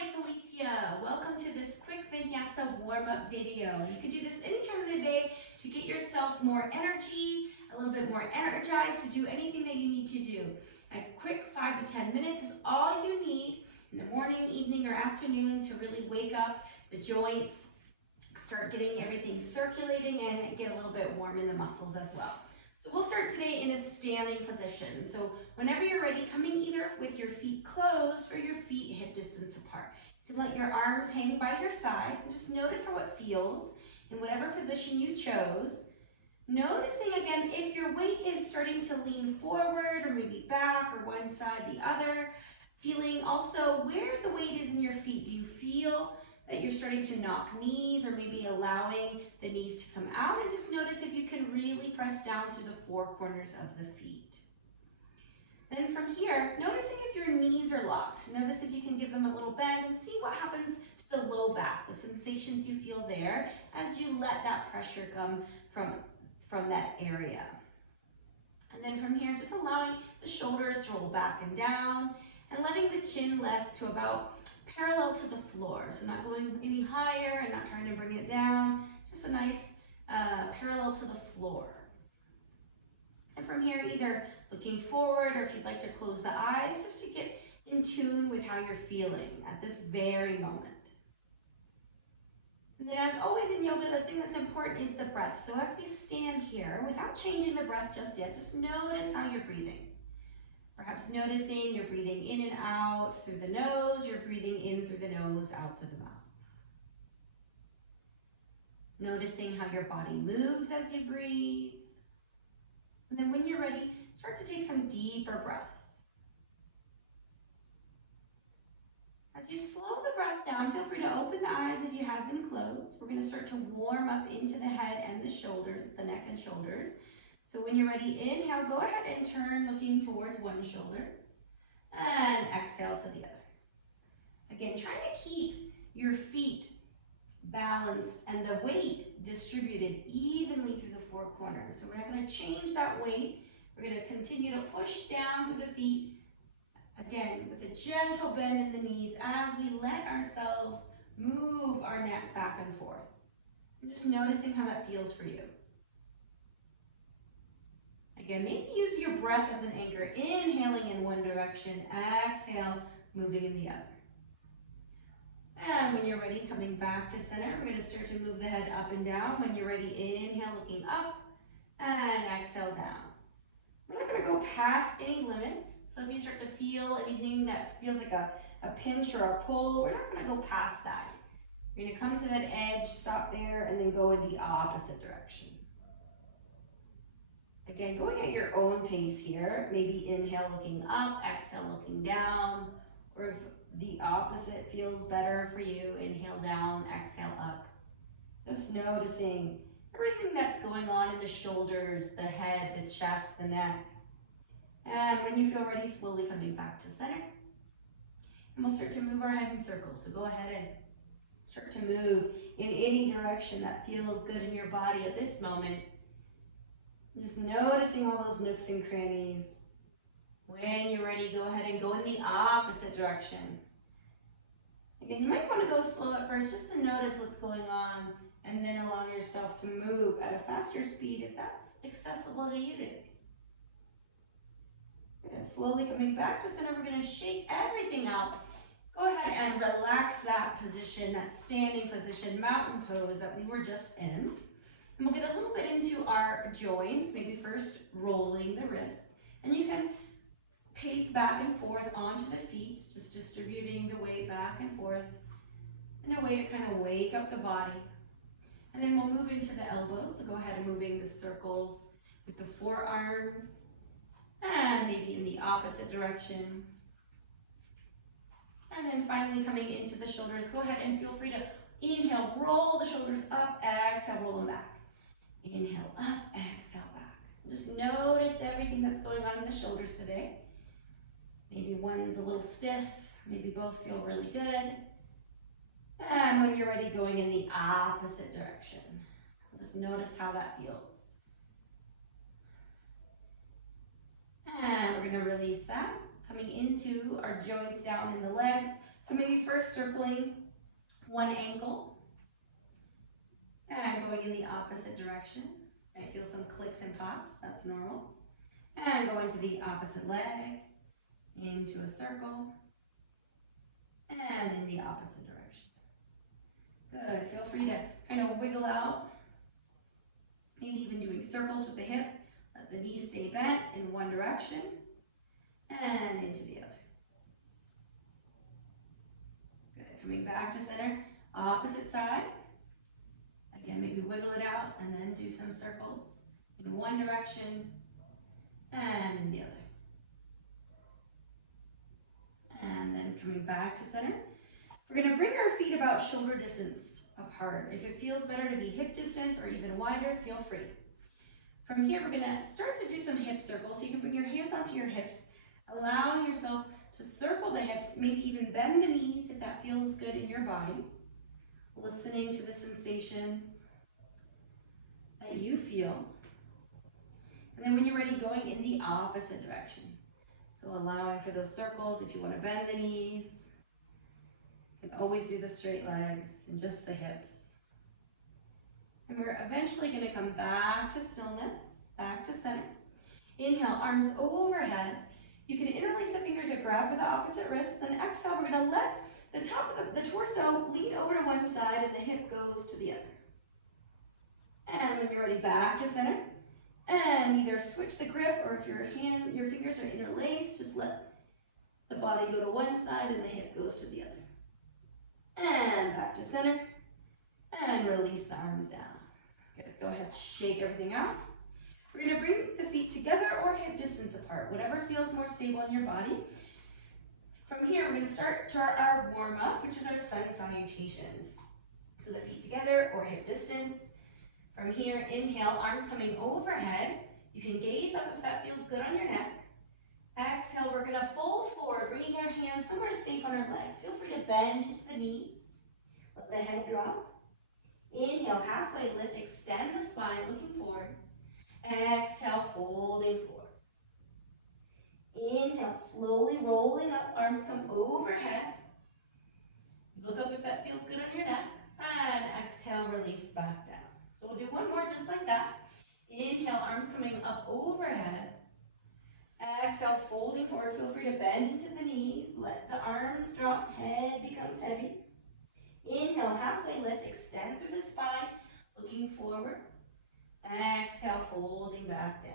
It's Alethea. Welcome to this quick Vinyasa warm-up video. You can do this any time of the day to get yourself more energy, a little bit more energized to do anything that you need to do. A quick 5 to 10 minutes is all you need in the morning, evening, or afternoon to really wake up the joints, start getting everything circulating, and get a little bit warm in the muscles as well. So we'll start today in a standing position. So whenever you're ready, coming either with your feet closed or your feet hip distance apart. You can let your arms hang by your side and just notice how it feels in whatever position you chose. Noticing again if your weight is starting to lean forward or maybe back or one side, the other. Feeling also where the weight is in your feet. Do you feel that you're starting to knock knees or maybe allowing the knees to come out, and just notice if you can really press down through the four corners of the feet. Then from here, noticing if your knees are locked. Notice if you can give them a little bend and see what happens to the low back, the sensations you feel there as you let that pressure come from that area. And then from here, just allowing the shoulders to roll back and down and letting the chin lift to about parallel to the floor. So not going any higher and not trying to bring it down, just a nice parallel to the floor. And from here, either looking forward or if you'd like to close the eyes, just to get in tune with how you're feeling at this very moment. And then as always in yoga, the thing that's important is the breath. So as we stand here, without changing the breath just yet, just notice how you're breathing. Perhaps noticing you're breathing in and out through the nose, you're breathing in through the nose, out through the mouth. Noticing how your body moves as you breathe. And then when you're ready, start to take some deeper breaths. As you slow the breath down, feel free to open the eyes if you have them closed. We're going to start to warm up into the head and the shoulders, the neck and shoulders. So when you're ready, inhale, go ahead and turn looking towards one shoulder. And exhale to the other. Again, trying to keep your feet balanced and the weight distributed evenly through the four corners. So we're not going to change that weight. We're going to continue to push down through the feet. Again, with a gentle bend in the knees as we let ourselves move our neck back and forth. And just noticing how that feels for you. Again, maybe use your breath as an anchor, inhaling in one direction, exhale, moving in the other. And when you're ready, coming back to center, we're going to start to move the head up and down. When you're ready, inhale, looking up, and exhale down. We're not going to go past any limits, so if you start to feel anything that feels like a pinch or a pull, we're not going to go past that. You're going to come to that edge, stop there, and then go in the opposite direction. Again, going at your own pace here. Maybe inhale, looking up, exhale, looking down. Or if the opposite feels better for you, inhale down, exhale up. Just noticing everything that's going on in the shoulders, the head, the chest, the neck. And when you feel ready, slowly coming back to center. And we'll start to move our head in circles. So go ahead and start to move in any direction that feels good in your body at this moment. Just noticing all those nooks and crannies. When you're ready, go ahead and go in the opposite direction. Again, you might want to go slow at first just to notice what's going on and then allow yourself to move at a faster speed if that's accessible to you today. And slowly coming back to center, we're going to shake everything out. Go ahead and relax that position, that standing position, mountain pose that we were just in. And we'll get a little bit into our joints, maybe first rolling the wrists. And you can pace back and forth onto the feet, just distributing the weight back and forth in a way to kind of wake up the body. And then we'll move into the elbows, so go ahead and moving the circles with the forearms, and maybe in the opposite direction. And then finally coming into the shoulders, go ahead and feel free to inhale, roll the shoulders up, exhale, roll them back. Inhale up, exhale back. Just notice everything that's going on in the shoulders today. Maybe one's a little stiff, maybe both feel really good. And when you're ready, going in the opposite direction. Just notice how that feels. And we're going to release that, coming into our joints down in the legs. So maybe first first circling one ankle and going in the opposite direction. I feel some clicks and pops, that's normal. And going to the opposite leg, into a circle, and in the opposite direction. Good, feel free to kind of wiggle out, maybe even doing circles with the hip. Let the knee stay bent in one direction, and into the other. Good, coming back to center, opposite side. Again, maybe wiggle it out, and then do some circles in one direction, and in the other. And then coming back to center. We're going to bring our feet about shoulder distance apart. If it feels better to be hip distance or even wider, feel free. From here, we're going to start to do some hip circles. So you can bring your hands onto your hips, allowing yourself to circle the hips, maybe even bend the knees if that feels good in your body. Listening to the sensations that you feel. And then when you're ready, going in the opposite direction. So allowing for those circles. If you want to bend the knees, you can always do the straight legs and just the hips. And we're eventually going to come back to stillness, back to center. Inhale, arms overhead. You can interlace the fingers or grab with the opposite wrist. Then exhale, we're going to let the top of the torso lean over to one side and the hip goes to the other. And when you're ready, back to center. And either switch the grip, or if your fingers are interlaced, just let the body go to one side and the hip goes to the other. And back to center. And release the arms down. Good. Go ahead, shake everything out. We're going to bring the feet together or hip distance apart, whatever feels more stable in your body. From here, we're going to start our warm-up, which is our sun salutations. So the feet together or hip distance. From here, inhale, arms coming overhead. You can gaze up if that feels good on your neck. Exhale, we're going to fold forward, bringing our hands somewhere safe on our legs. Feel free to bend into the knees. Let the head drop. Inhale, halfway lift, extend the spine, looking forward. Exhale, folding forward. Inhale, slowly rolling up, arms come overhead. Look up if that feels good on your neck. And exhale, release back down. So we'll do one more just like that. Inhale, arms coming up overhead. Exhale, folding forward. Feel free to bend into the knees. Let the arms drop, head becomes heavy. Inhale, halfway lift, extend through the spine, looking forward. Exhale, folding back down.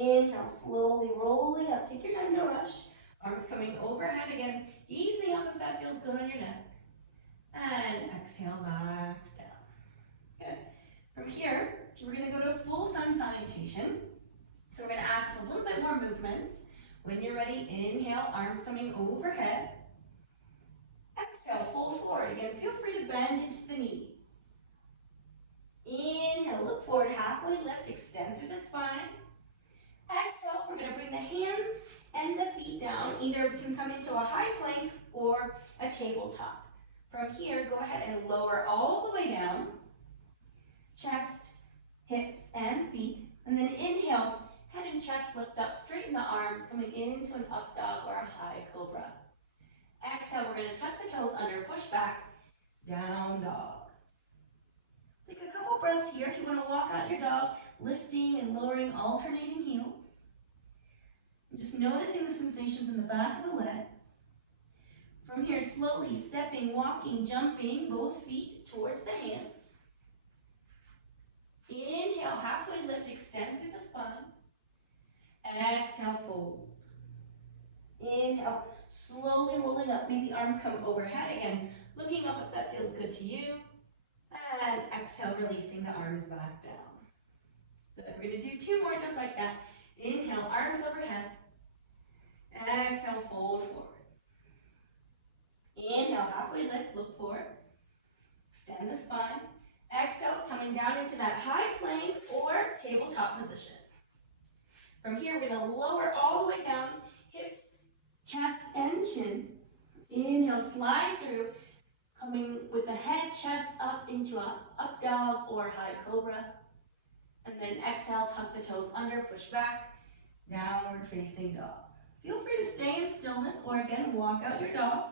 Inhale, slowly rolling up. Take your time, no rush. Arms coming overhead again, gazing up if that feels good on your neck. And exhale, back down. Good. From here, we're going to go to full sun salutation. So we're going to add just a little bit more movements. When you're ready, inhale, arms coming overhead. Exhale, fold forward. Again, feel free to bend into the knees. Inhale, look forward, halfway lift, extend through the spine. Exhale, we're going to bring the hands and the feet down. Either we can come into a high plank or a tabletop. From here, go ahead and lower all the way down. Chest, hips, and feet. And then inhale, head and chest lift up, straighten the arms, coming into an up dog or a high cobra. Exhale, we're going to tuck the toes under, push back, down dog. Take a couple breaths here if you want to walk out your dog, lifting and lowering, alternating heels. Just noticing the sensations in the back of the legs. From here, slowly stepping, walking, jumping, both feet towards the hands. Inhale, halfway lift, extend through the spine. Exhale, fold. Inhale, slowly rolling up, maybe arms come overhead again, looking up if that feels good to you. And exhale, releasing the arms back down. Good. We're going to do two more just like that. Inhale, arms overhead. Exhale, fold forward. Inhale, halfway lift, look forward. Extend the spine. Exhale, coming down into that high plank or tabletop position. From here, we're going to lower all the way down, hips, chest, and chin. Inhale, slide through, coming with the head, chest up into a up dog or high cobra. And then exhale, tuck the toes under, push back, downward facing dog. Feel free to stay in stillness or again, walk out your dog,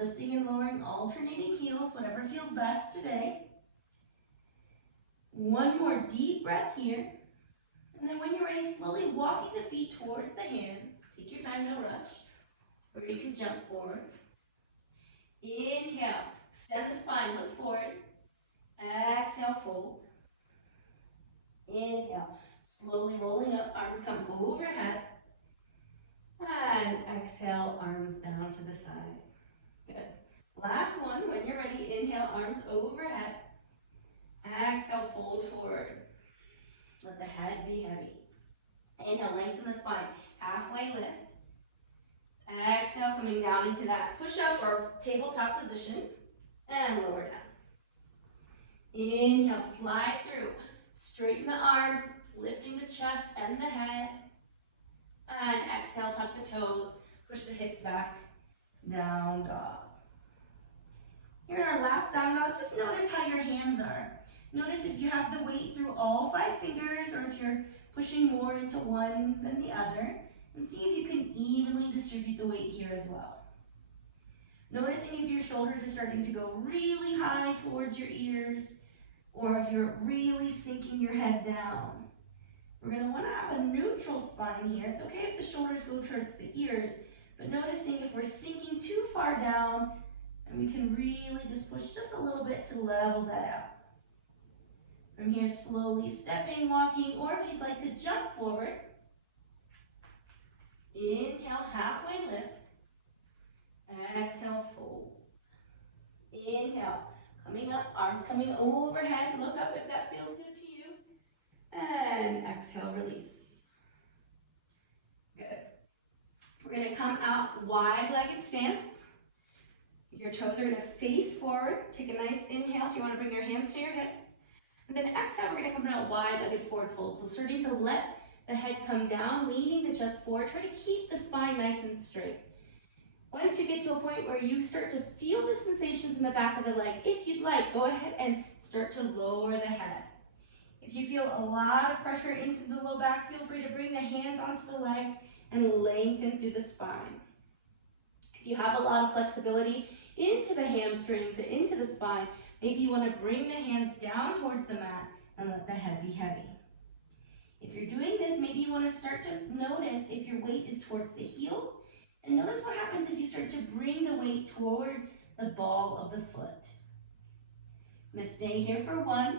lifting and lowering alternating heels, whatever feels best today. One more deep breath here. And then when you're ready, slowly walking the feet towards the hands. Take your time, no rush. Or you can jump forward. Inhale, extend the spine, look forward. Exhale, fold. Inhale, slowly rolling up, arms come overhead. And exhale, arms down to the side. Good. Last one, when you're ready, inhale, arms overhead. Exhale, fold forward. Let the head be heavy. Inhale, lengthen the spine, halfway lift. Exhale, coming down into that push-up or tabletop position. And lower down. Inhale, slide through. Straighten the arms, lifting the chest and the head. And exhale, tuck the toes. Push the hips back. Down dog. Here in our last down dog, just notice how your hands are. Notice if you have the weight through all 5 fingers or if you're pushing more into one than the other. And see if you can evenly distribute the weight here as well. Noticing if your shoulders are starting to go really high towards your ears or if you're really sinking your head down. We're going to want to have a neutral spine here. It's okay if the shoulders go towards the ears, but noticing if we're sinking too far down, and we can really just push just a little bit to level that out. From here, slowly stepping, walking, or if you'd like to jump forward, inhale, halfway lift. Exhale, fold. Inhale, coming up, arms coming overhead. Look up if that feels good to you. And exhale, release. Good. We're going to come out wide-legged stance. Your toes are going to face forward. Take a nice inhale if you want to bring your hands to your hips. And then exhale, we're going to come in a wide-legged forward fold. So starting to let the head come down, leaning the chest forward. Try to keep the spine nice and straight. Once you get to a point where you start to feel the sensations in the back of the leg, if you'd like, go ahead and start to lower the head. If you feel a lot of pressure into the low back, feel free to bring the hands onto the legs and lengthen through the spine. If you have a lot of flexibility into the hamstrings and into the spine, maybe you want to bring the hands down towards the mat and let the head be heavy. If you're doing this, maybe you want to start to notice if your weight is towards the heels, and notice what happens if you start to bring the weight towards the ball of the foot. I'm going to stay here for 1.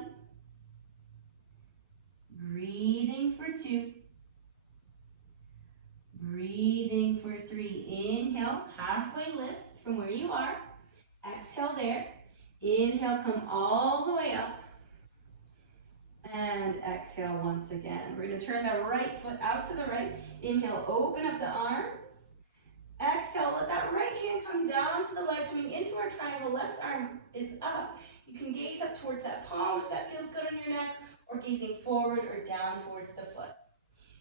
Breathing for 2. Breathing for 3. Inhale, halfway lift from where you are. Exhale there. Inhale, come all the way up. And exhale once again. We're going to turn the right foot out to the right. Inhale, open up the arms. Exhale, let that right hand come down to the leg, coming into our triangle. Left arm is up. You can gaze up towards that palm if that feels good on your neck, or gazing forward or down towards the foot.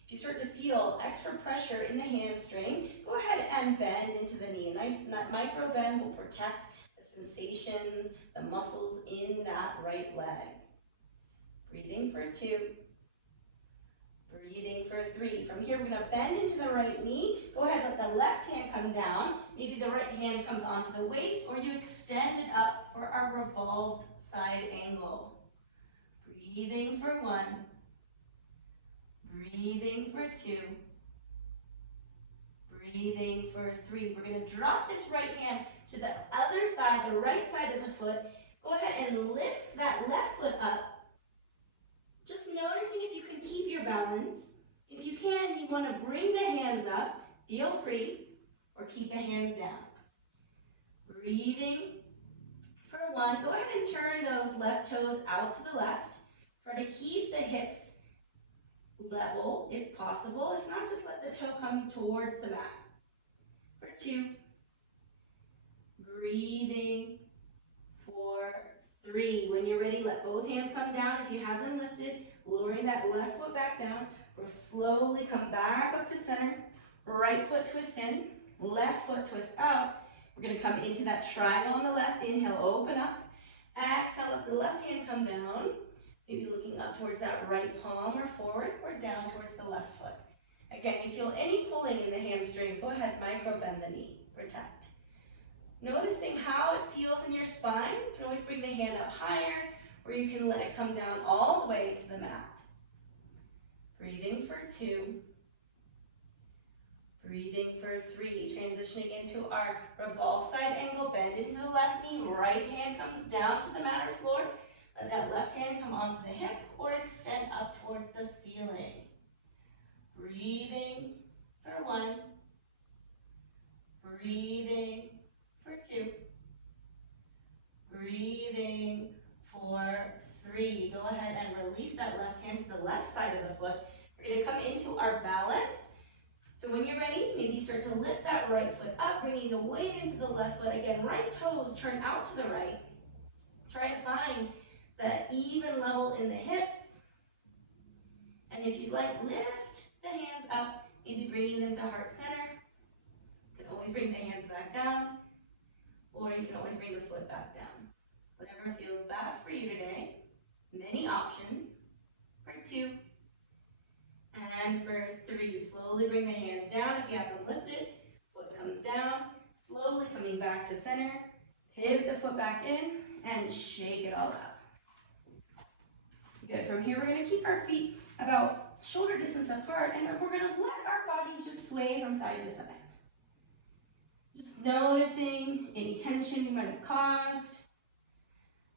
If you start to feel extra pressure in the hamstring, go ahead and bend into the knee. A nice micro bend will protect the sensations, the muscles in that right leg. Breathing for 2. Breathing for 3. From here, we're going to bend into the right knee. Go ahead, let the left hand come down. Maybe the right hand comes onto the waist, or you extend it up for our revolved side angle. Breathing for 1. Breathing for 2. Breathing for 3. We're going to drop this right hand to the other side, the right side of the foot. Go ahead and lift that left foot up. Just noticing if you can keep your balance. If you can, you want to bring the hands up. Feel free, or keep the hands down. Breathing for 1. Go ahead and turn those left toes out to the left. Try to keep the hips level if possible. If not, just let the toe come towards the mat. For 2. Breathing for 3. When you're ready, let both hands come down if you have them lifted, lowering that left foot back down. We'll slowly come back up to center. Right foot twists in, left foot twists out. We're going to come into that triangle on the left. Inhale, open up. Exhale, let the left hand come down. Maybe looking up towards that right palm or forward or down towards the left foot. Again, you feel any pulling in the hamstring, go ahead, micro bend the knee, protect. Noticing how it feels in your spine. You can always bring the hand up higher, or you can let it come down all the way to the mat. Breathing for 2. Breathing for 3. Transitioning into our revolve side angle, bend into the left knee, right hand comes down to the mat or floor. Let that left hand come onto the hip or extend up towards the ceiling. Breathing for 1. Breathing for 2. Breathing for 3. Go ahead and release that left hand to the left side of the foot. We're going to come into our balance. So when you're ready, maybe start to lift that right foot up, bringing the weight into the left foot. Again, right toes turn out to the right. Try to find that even level in the hips. And if you'd like, lift the hands up, maybe bringing them to heart center. You can always bring the hands back down, or you can always bring the foot back down. Whatever feels best for you today. Many options. For 2. And for 3, slowly bring the hands down if you have them lifted. Foot comes down, slowly coming back to center. Pivot the foot back in and shake it all out. Good. From here, we're going to keep our feet about shoulder distance apart, and we're going to let our bodies just sway from side to side. Just noticing any tension you might have caused.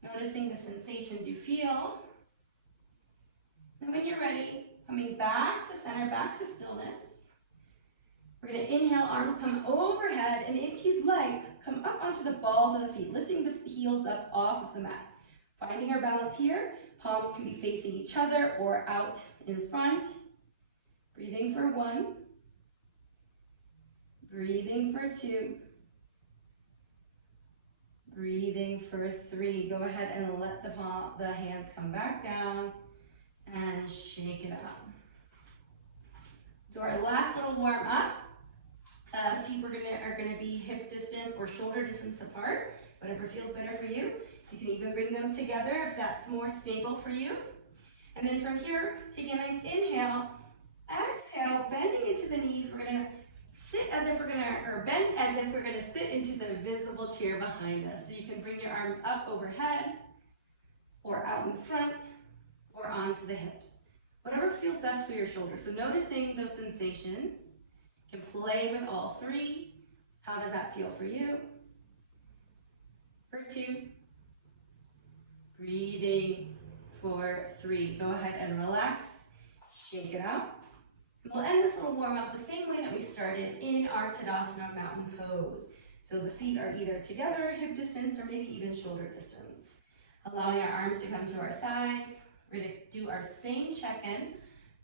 Noticing the sensations you feel. And when you're ready, coming back to center, back to stillness. We're going to inhale, arms come overhead, and if you'd like, come up onto the balls of the feet, lifting the heels up off of the mat. Finding our balance here, palms can be facing each other or out in front. Breathing for 1. Breathing for 2. Breathing for 3. Go ahead and let the hands come back down and shake it out. So our last little warm up. Feet are going to be hip distance or shoulder distance apart, whatever feels better for you. You can even bring them together if that's more stable for you. And then from here, take a nice inhale, exhale, bending into the knees. We're going to sit as if we're going to, or bend as if we're going to sit into the visible chair behind us. So you can bring your arms up overhead, or out in front, or onto the hips. Whatever feels best for your shoulders. So noticing those sensations. You can play with all 3. How does that feel for you? For 2. Breathing for 3. Go ahead and relax. Shake it out. We'll end this little warm up the same way that we started in our Tadasana mountain pose. So the feet are either together, hip distance, or maybe even shoulder distance. Allowing our arms to come to our sides. We're going to do our same check-in.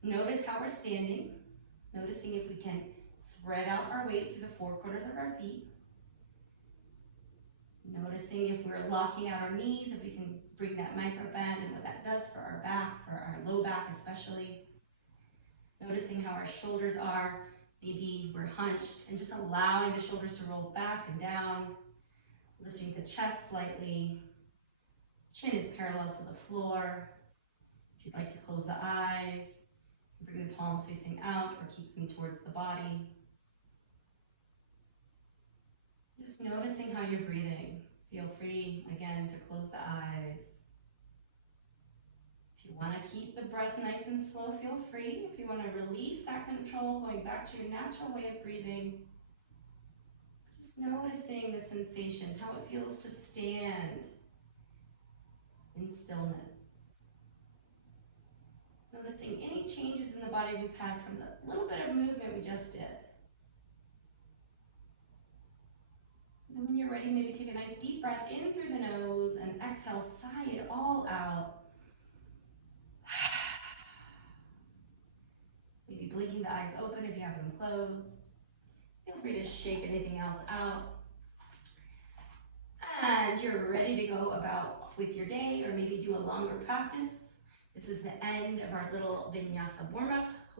Notice how we're standing. Noticing if we can spread out our weight through the 4 corners of our feet. Noticing if we're locking out our knees, if we can bring that micro bend and what that does for our back, for our low back especially. Noticing how our shoulders are. Maybe we're hunched, and just allowing the shoulders to roll back and down. Lifting the chest slightly. Chin is parallel to the floor. If you'd like to close the eyes, bring the palms facing out or keep them towards the body. Just noticing how you're breathing. Feel free, again, to close the eyes. If you want to keep the breath nice and slow, feel free. If you want to release that control, going back to your natural way of breathing, just noticing the sensations, how it feels to stand in stillness. Noticing any changes in the body we've had from the little bit of movement we just did. And when you're ready, maybe take a nice deep breath in through the nose and exhale, sigh it all out. Maybe blinking the eyes open if you have them closed. Feel free to shake anything else out. And you're ready to go about with your day, or maybe do a longer practice. This is the end of our little Vinyasa warm-up.